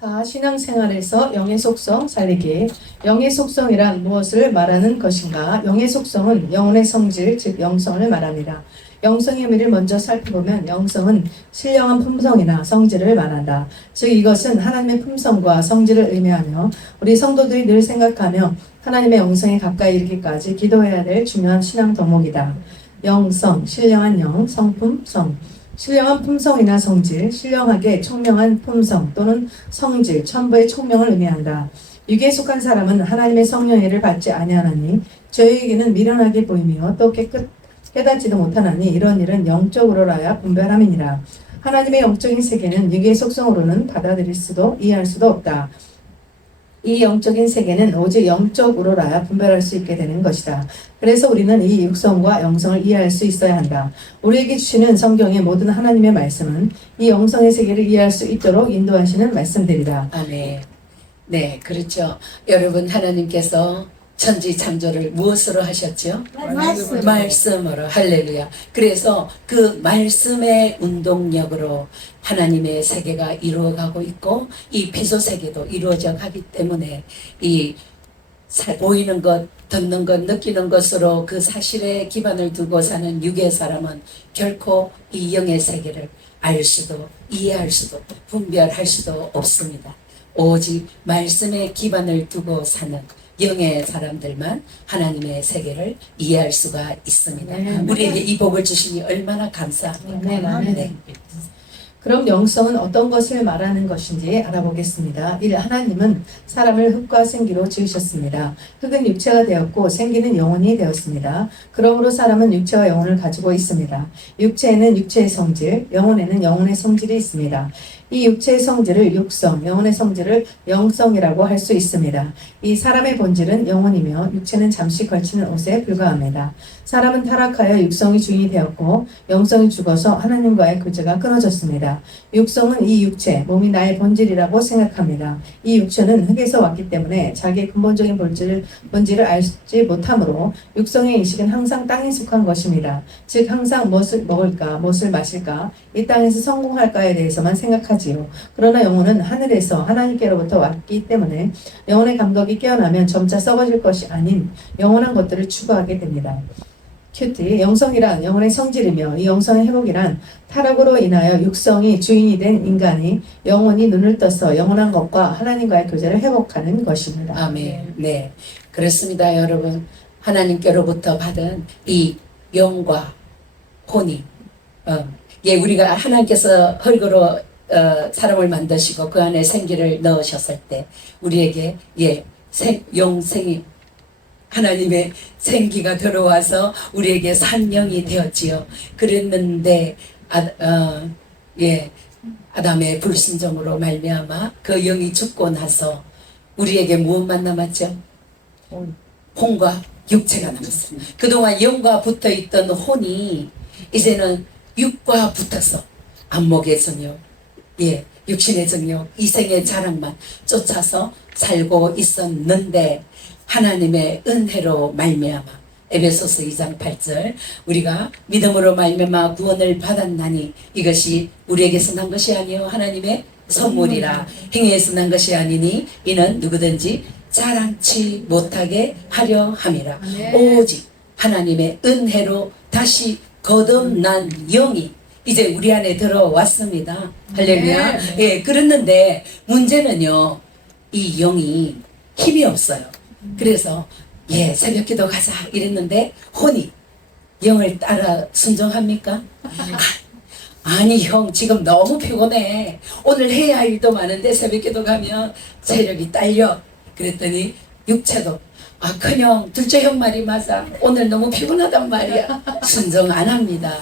자, 신앙생활에서 영의 속성 살리기. 영의 속성이란 무엇을 말하는 것인가? 영의 속성은 영혼의 성질, 즉 영성을 말합니다. 영성의 의미를 먼저 살펴보면 영성은 신령한 품성이나 성질을 말한다. 즉 이것은 하나님의 품성과 성질을 의미하며 우리 성도들이 늘 생각하며 하나님의 영성에 가까이 이르기까지 기도해야 될 중요한 신앙 덕목이다. 영성, 신령한 영, 성품, 성. 신령한 품성이나 성질, 신령하게 총명한 품성 또는 성질, 천부의 총명을 의미한다. 육에 속한 사람은 하나님의 성령의를 받지 아니하나니 저희에게는 미련하게 보이며 또 깨닫지도 못하나니 이런 일은 영적으로라야 분별함이니라. 하나님의 영적인 세계는 육의 속성으로는 받아들일 수도 이해할 수도 없다. 이 영적인 세계는 오직 영적으로라야 분별할 수 있게 되는 것이다. 그래서 우리는 이 육성과 영성을 이해할 수 있어야 한다. 우리에게 주시는 성경의 모든 하나님의 말씀은 이 영성의 세계를 이해할 수 있도록 인도하시는 말씀들이다. 아멘. 네, 그렇죠. 여러분, 하나님께서 천지 창조를 무엇으로 하셨죠? 말씀으로. 할렐루야. 그래서 그 말씀의 운동력으로 하나님의 세계가 이루어가고 있고 이 피조 세계도 이루어져 가기 때문에 이 보이는 것, 듣는 것, 느끼는 것으로 그 사실에 기반을 두고 사는 육의 사람은 결코 이 영의 세계를 알 수도 이해할 수도 분별할 수도 없습니다. 오직 말씀에 기반을 두고 사는 영의 사람들만 하나님의 세계를 이해할 수가 있습니다. 네. 우리에게 이 복을 주시니 얼마나 감사합니까? 네. 그럼 영성은 어떤 것을 말하는 것인지 알아보겠습니다. 1. 하나님은 사람을 흙과 생기로 지으셨습니다. 흙은 육체가 되었고 생기는 영혼이 되었습니다. 그러므로 사람은 육체와 영혼을 가지고 있습니다. 육체에는 육체의 성질, 영혼에는 영혼의 성질이 있습니다. 이 육체의 성질을 육성, 영혼의 성질을 영성이라고 할 수 있습니다. 이 사람의 본질은 영혼이며 육체는 잠시 걸치는 옷에 불과합니다. 사람은 타락하여 육성이 주인이 되었고 영성이 죽어서 하나님과의 교제가 끊어졌습니다. 육성은 이 육체, 몸이 나의 본질이라고 생각합니다. 이 육체는 흙에서 왔기 때문에 자기의 근본적인 본질을 알지 못하므로 육성의 인식은 항상 땅에 속한 것입니다. 즉 항상 무엇을 먹을까, 무엇을 마실까, 이 땅에서 성공할까에 대해서만 생각하지요. 그러나 영혼은 하늘에서 하나님께로부터 왔기 때문에 영혼의 감각이 깨어나면 점차 썩어질 것이 아닌 영원한 것들을 추구하게 됩니다. 큐티, 영성이란 영혼의 성질이며 이 영성의 회복이란 타락으로 인하여 육성이 주인이 된 인간이 영혼이 눈을 떠서 영원한 것과 하나님과의 교제를 회복하는 것입니다. 아멘. 네, 그렇습니다, 여러분. 하나님께로부터 받은 이 영과 혼이, 우리가 하나님께서 흙으로 사람을 만드시고 그 안에 생기를 넣으셨을 때 우리에게 영생이 하나님의 생기가 들어와서 우리에게 산영이 되었지요. 그랬는데 아담의 불순종으로 말미암아 그 영이 죽고 나서 우리에게 무엇만 남았죠? 혼과 육체가 남았습니다. 그동안 영과 붙어있던 혼이 이제는 육과 붙어서 안목의 정욕, 육신의 정욕, 이생의 자랑만 쫓아서 살고 있었는데 하나님의 은혜로 말미암아 에베소서 2장 8절 우리가 믿음으로 말미암아 구원을 받았나니 이것이 우리에게서 난 것이 아니요 하나님의 선물이라 행위에서 난 것이 아니니 이는 누구든지 자랑치 못하게 하려 함이라. 오직 하나님의 은혜로 다시 거듭난 영이 이제 우리 안에 들어왔습니다. 할렐루야. 그랬는데 문제는요, 이 영이 힘이 없어요. 그래서 새벽기도 가자 이랬는데 혼이 영을 따라 순종합니까? 아니 형 지금 너무 피곤해. 오늘 해야 할 일도 많은데 새벽기도 가면 체력이 딸려. 그랬더니 육체도 큰형 둘째 형 말이 맞아. 오늘 너무 피곤하단 말이야. 순종 안 합니다.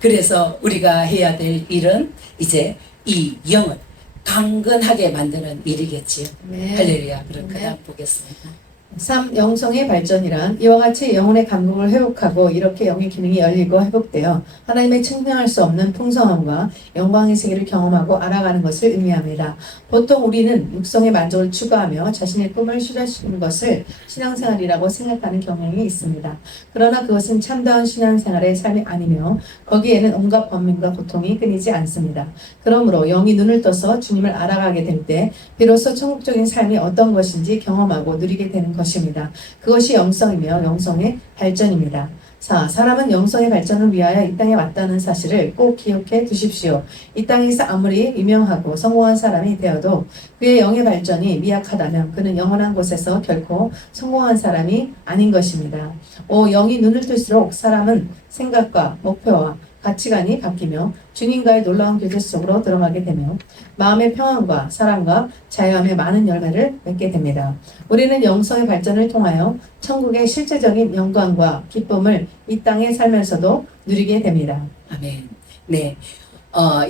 그래서 우리가 해야 될 일은 이제 이 영을 강건하게 만드는 일이겠지요. 할렐루야. 그럼 그다음 보겠습니다. 3. 영성의 발전이란 이와 같이 영혼의 감각을 회복하고 이렇게 영의 기능이 열리고 회복되어 하나님의 측량할 수 없는 풍성함과 영광의 세계를 경험하고 알아가는 것을 의미합니다. 보통 우리는 육성의 만족을 추구하며 자신의 꿈을 실현시키는 것을 신앙생활이라고 생각하는 경향이 있습니다. 그러나 그것은 참다운 신앙생활의 삶이 아니며 거기에는 온갖 번민과 고통이 끊이지 않습니다. 그러므로 영이 눈을 떠서 주님을 알아가게 될 때 비로소 천국적인 삶이 어떤 것인지 경험하고 누리게 되는 것입니다. 그것이 영성이며 영성의 발전입니다. 4. 사람은 영성의 발전을 위하여 이 땅에 왔다는 사실을 꼭 기억해 두십시오. 이 땅에서 아무리 유명하고 성공한 사람이 되어도 그의 영의 발전이 미약하다면 그는 영원한 곳에서 결코 성공한 사람이 아닌 것입니다. 5. 영이 눈을 뜰수록 사람은 생각과 목표와 가치관이 바뀌며 주님과의 놀라운 교제 속으로 들어가게 되며 마음의 평안과 사랑과 자유함의 많은 열매를 맺게 됩니다. 우리는 영성의 발전을 통하여 천국의 실제적인 영광과 기쁨을 이 땅에 살면서도 누리게 됩니다. 아멘. 네.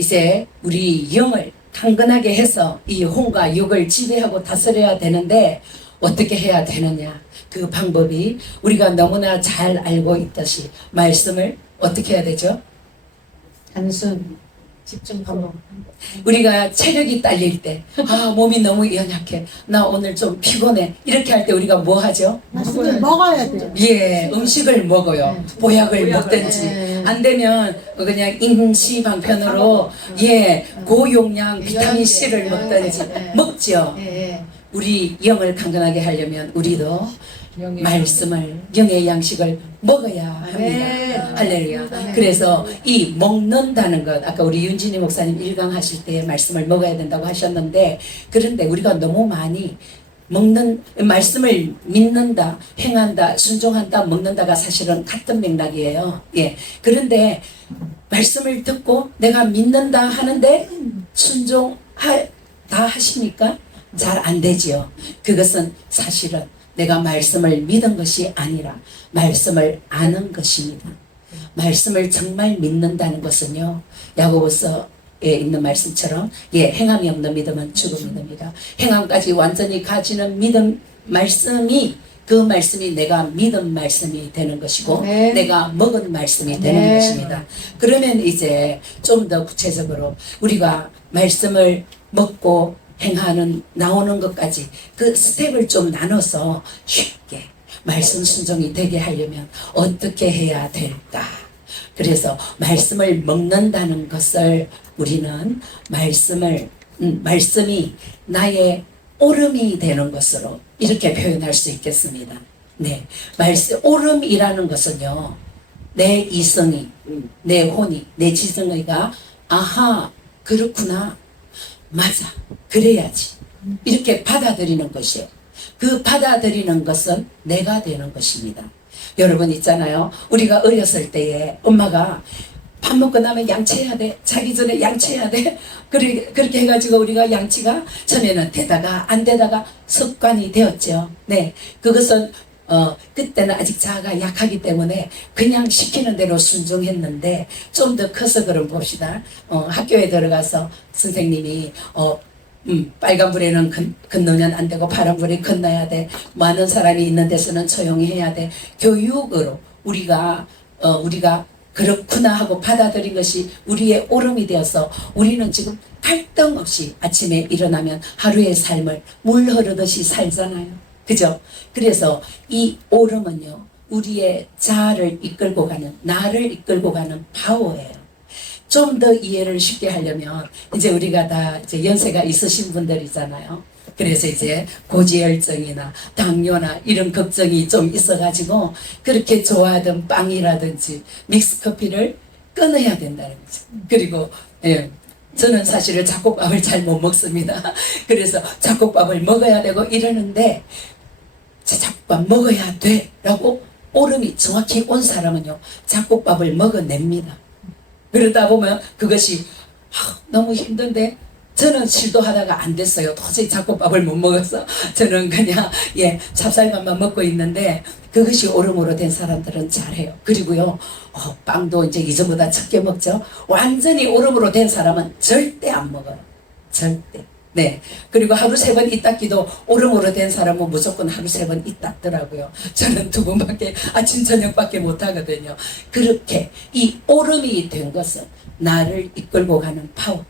이제 우리 영을 강건하게 해서 이 혼과 육을 지배하고 다스려야 되는데 어떻게 해야 되느냐? 그 방법이 우리가 너무나 잘 알고 있듯이 말씀을 어떻게 해야 되죠? 단순 집중 방법. 우리가 체력이 딸릴 때, 몸이 너무 연약해. 나 오늘 좀 피곤해. 이렇게 할 때 우리가 뭐 하죠? 말씀을 먹어야 돼요. 예, 음식을 먹어요. 보약을 먹든지. 안 되면 그냥 임시방편으로 고용량 비타민 C를 먹든지 먹죠. 우리 영을 강건하게 하려면 우리도 말씀을, 영의 양식을 먹어야 합니다. 할렐루야. 그래서 이 먹는다는 것, 아까 우리 윤진희 목사님 1강 하실 때 말씀을 먹어야 된다고 하셨는데, 그런데 우리가 너무 많이 먹는, 말씀을 믿는다, 행한다, 순종한다, 먹는다가 사실은 같은 맥락이에요. 예. 그런데 말씀을 듣고 내가 믿는다 하는데 다 하십니까? 잘 안 되지요. 그것은 사실은 내가 말씀을 믿은 것이 아니라 말씀을 아는 것입니다. 말씀을 정말 믿는다는 것은요, 야고보서에 있는 말씀처럼 행함이 없는 믿음은 죽은 믿음이다. 행함까지 완전히 가지는 믿음 말씀이, 그 말씀이 내가 믿은 말씀이 되는 것이고 내가 먹은 말씀이 되는 것입니다. 그러면 이제 좀 더 구체적으로 우리가 말씀을 먹고 행하는 나오는 것까지 그 스텝을 좀 나눠서 쉽게 말씀 순종이 되게 하려면 어떻게 해야 될까? 그래서 말씀을 먹는다는 것을 우리는 말씀이 나의 오름이 되는 것으로 이렇게 표현할 수 있겠습니다. 네, 오름이라는 것은요, 내 이성이, 내 혼이, 내 지성의가 아하, 그렇구나, 맞아, 그래야지, 이렇게 받아들이는 것이에요. 그 받아들이는 것은 내가 되는 것입니다. 여러분 있잖아요, 우리가 어렸을 때에 엄마가 밥 먹고 나면 양치해야 돼, 자기 전에 양치해야 돼, 그렇게 해가지고 우리가 양치가 처음에는 되다가 안 되다가 습관이 되었죠. 네, 그것은 그때는 아직 자아가 약하기 때문에 그냥 시키는 대로 순종했는데, 좀 더 커서 그럼 봅시다. 학교에 들어가서 선생님이 빨간불에는 건너면 안 되고 파란불에 건너야 돼, 많은 사람이 있는 데서는 조용히 해야 돼. 교육으로 우리가 그렇구나 하고 받아들인 것이 우리의 오름이 되어서 우리는 지금 갈등 없이 아침에 일어나면 하루의 삶을 물 흐르듯이 살잖아요. 그죠? 그래서 이 오름은요, 우리의 자아를 이끌고 가는, 나를 이끌고 가는 파워예요. 좀 더 이해를 쉽게 하려면, 이제 우리가 다 이제 연세가 있으신 분들이잖아요. 그래서 이제 고지혈증이나 당뇨나 이런 걱정이 좀 있어가지고 그렇게 좋아하던 빵이라든지 믹스커피를 끊어야 된다는 거죠. 그리고 저는 사실은 잡곡밥을 잘 못 먹습니다. 그래서 잡곡밥을 먹어야 되고 이러는데, 잡곡밥 먹어야 돼 라고 오름이 정확히 온 사람은요, 잡곡밥을 먹어냅니다. 그러다 보면 그것이 너무 힘든데, 저는 시도하다가 안 됐어요. 도저히 잡곡밥을 못 먹어서 저는 그냥 찹쌀밥만 먹고 있는데, 그것이 오름으로 된 사람들은 잘해요. 그리고요, 빵도 이제 이전보다 적게 먹죠. 완전히 오름으로 된 사람은 절대 안 먹어요. 절대. 네. 그리고 하루 3번 이 닦기도 오름으로 된 사람은 무조건 하루 3번 이 닦더라고요. 저는 2번밖에 아침 저녁밖에 못 하거든요. 그렇게 이 오름이 된 것은 나를 이끌고 가는 파워.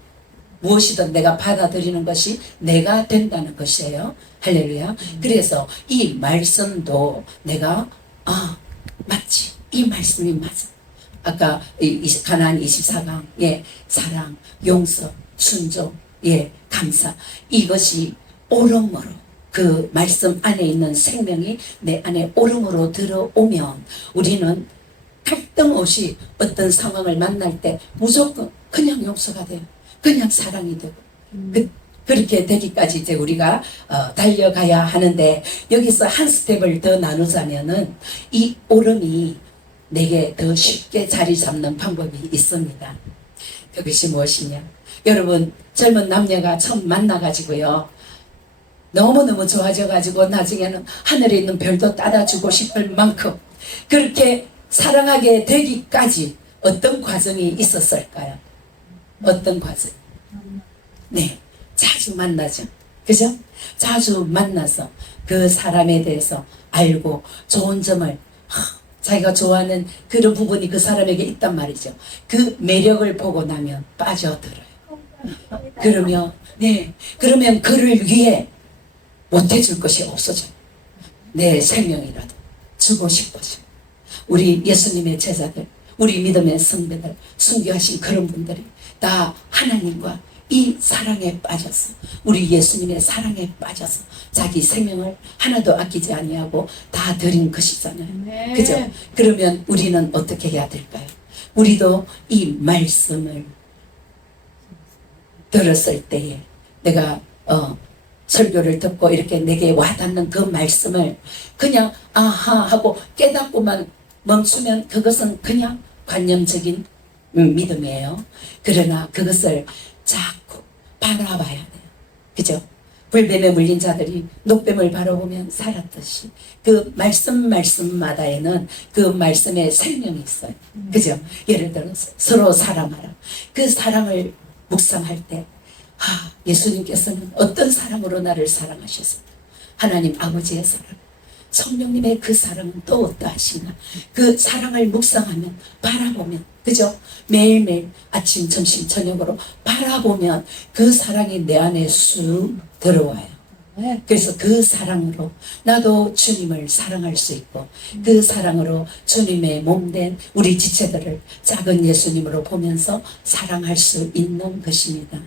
무엇이든 내가 받아들이는 것이 내가 된다는 것이에요. 할렐루야. 그래서 이 말씀도 내가 맞지. 이 말씀이 맞아. 아까 가나안 24강 예, 사랑, 용서, 순종, 예, 감사 이것이 오름으로 그 말씀 안에 있는 생명이 내 안에 오름으로 들어오면 우리는 갈등 없이 어떤 상황을 만날 때 무조건 그냥 용서가 돼요. 그냥 사랑이 되고 그렇게 되기까지 이제 우리가 달려가야 하는데 여기서 한 스텝을 더 나누자면은 이 오름이 내게 더 쉽게 자리 잡는 방법이 있습니다. 그것이 무엇이냐? 여러분 젊은 남녀가 처음 만나가지고요. 너무너무 좋아져가지고 나중에는 하늘에 있는 별도 따라주고 싶을 만큼 그렇게 사랑하게 되기까지 어떤 과정이 있었을까요? 어떤 과정? 네, 자주 만나죠. 그죠? 자주 만나서 그 사람에 대해서 알고 좋은 점을 자기가 좋아하는 그런 부분이 그 사람에게 있단 말이죠. 그 매력을 보고 나면 빠져들어요. 그러면 그를 위해 못해줄 것이 없어져요. 내 생명이라도 주고 싶어져. 우리 예수님의 제자들, 우리 믿음의 성도들, 순교하신 그런 분들이 다 하나님과 이 사랑에 빠져서 우리 예수님의 사랑에 빠져서 자기 생명을 하나도 아끼지 아니하고 다 드린 것이잖아요. 네. 그죠? 그러면 우리는 어떻게 해야 될까요? 우리도 이 말씀을 들었을 때에 내가 설교를 듣고 이렇게 내게 와닿는 그 말씀을 그냥 아하 하고 깨닫고만 멈추면 그것은 그냥 관념적인 믿음이에요. 그러나 그것을 자꾸 바라봐야 돼요. 그죠? 불뱀에 물린 자들이 녹뱀을 바라보면 살았듯이 그 말씀마다에는 그 말씀에 생명이 있어요. 그죠? 예를 들어서 서로 사랑하라. 그 사랑을 묵상할 때 예수님께서는 어떤 사랑으로 나를 사랑하셨을까? 하나님 아버지의 사랑, 성령님의 그 사랑은 또 어떠하시나? 그 사랑을 묵상하면 바라보면 그죠? 매일매일 아침 점심 저녁으로 바라보면 그 사랑이 내 안에 쑥 들어와요. 그래서 그 사랑으로 나도 주님을 사랑할 수 있고 그 사랑으로 주님의 몸된 우리 지체들을 작은 예수님으로 보면서 사랑할 수 있는 것입니다.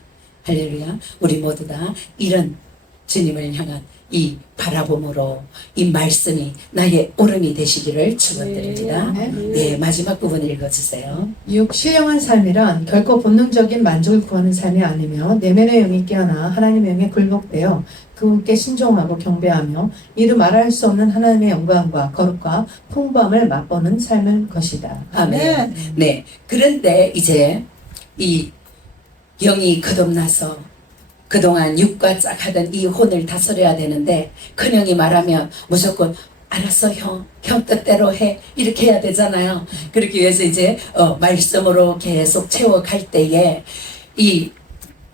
할렐루야. 우리 모두 다 이런 주님을 향한 이 바라봄으로 이 말씀이 나의 오름이 되시기를 축원드립니다. 네, 마지막 부분 읽어주세요. 신령한 삶이란 결코 본능적인 만족을 구하는 삶이 아니며 내면의 영이 깨어나 하나님의 영에 굴복되어 그분께 신종하고 경배하며 이루 말할 수 없는 하나님의 영광과 거룩과 풍부함을 맛보는 삶을 것이다. 아멘. 네. 그런데 이제 이 영이 거듭나서 그동안 육과 짝하던 이 혼을 다스려야 되는데 큰형이 말하면 무조건 알았어 형 뜻대로 해 이렇게 해야 되잖아요. 그렇기 위해서 이제 말씀으로 계속 채워갈 때에 이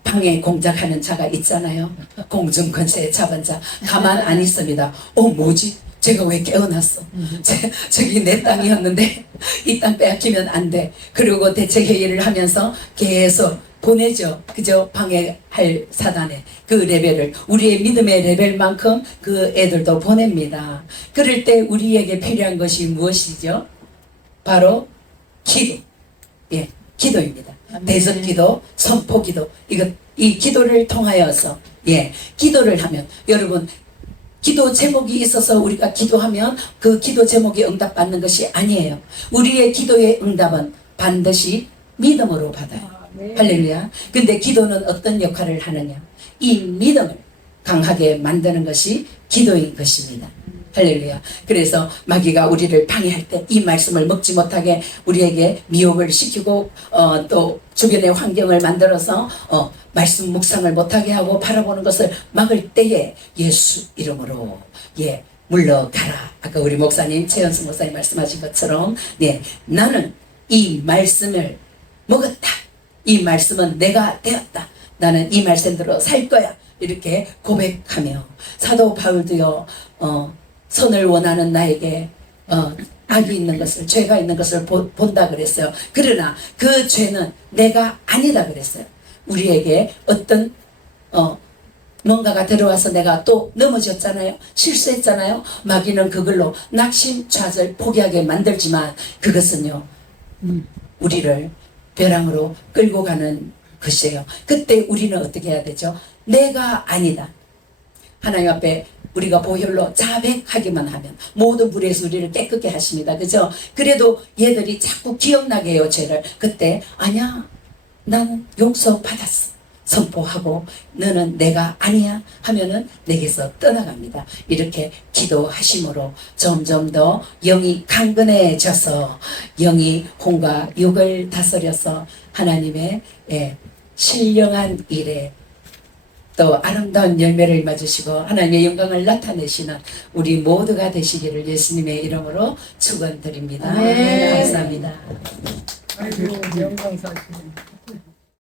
방에 공작하는 자가 있잖아요. 공중권세에 잡은 자 가만 안 있습니다. 뭐지? 제가 왜 깨어났어? 저기 내 땅이었는데 이 땅 빼앗기면 안 돼. 그리고 대책회의를 하면서 계속 보내죠. 그죠? 방해할 사단에 그 레벨을 우리의 믿음의 레벨만큼 그 애들도 보냅니다. 그럴 때 우리에게 필요한 것이 무엇이죠? 바로 기도. 예, 기도입니다. 대적기도, 선포기도. 이 기도를 통하여서 기도를 하면 여러분 기도 제목이 있어서 우리가 기도하면 그 기도 제목이 응답받는 것이 아니에요. 우리의 기도의 응답은 반드시 믿음으로 받아요. 할렐루야. 근데 기도는 어떤 역할을 하느냐? 이 믿음을 강하게 만드는 것이 기도인 것입니다. 할렐루야. 그래서 마귀가 우리를 방해할 때 이 말씀을 먹지 못하게 우리에게 미혹을 시키고 또 주변의 환경을 만들어서 말씀 묵상을 못하게 하고 바라보는 것을 막을 때에 예수 이름으로 물러가라. 아까 우리 목사님 최연수 목사님 말씀하신 것처럼 나는 이 말씀을 먹었다. 이 말씀은 내가 되었다. 나는 이 말씀대로 살 거야. 이렇게 고백하며 사도 바울도요 선을 원하는 나에게 악이 있는 것을 죄가 있는 것을 본다 그랬어요. 그러나 그 죄는 내가 아니다 그랬어요. 우리에게 어떤 뭔가가 들어와서 내가 또 넘어졌잖아요. 실수했잖아요. 마귀는 그걸로 낙심, 좌절, 포기하게 만들지만 그것은요 우리를 벼랑으로 끌고 가는 것이에요. 그때 우리는 어떻게 해야 되죠? 내가 아니다. 하나님 앞에 우리가 보혈로 자백하기만 하면 모든 불에서 우리를 깨끗게 하십니다. 그죠? 그래도 얘들이 자꾸 기억나게 해요, 죄를. 그때 아니야, 나는 용서받았어. 선포하고 너는 내가 아니야 하면은 내게서 떠나갑니다. 이렇게 기도하심으로 점점 더 영이 강건해져서 영이 혼과 육을 다스려서 하나님의 신령한 일에 또 아름다운 열매를 맞으시고 하나님의 영광을 나타내시는 우리 모두가 되시기를 예수님의 이름으로 축원드립니다. 아멘. 감사합니다. 아이고 영광 사시네.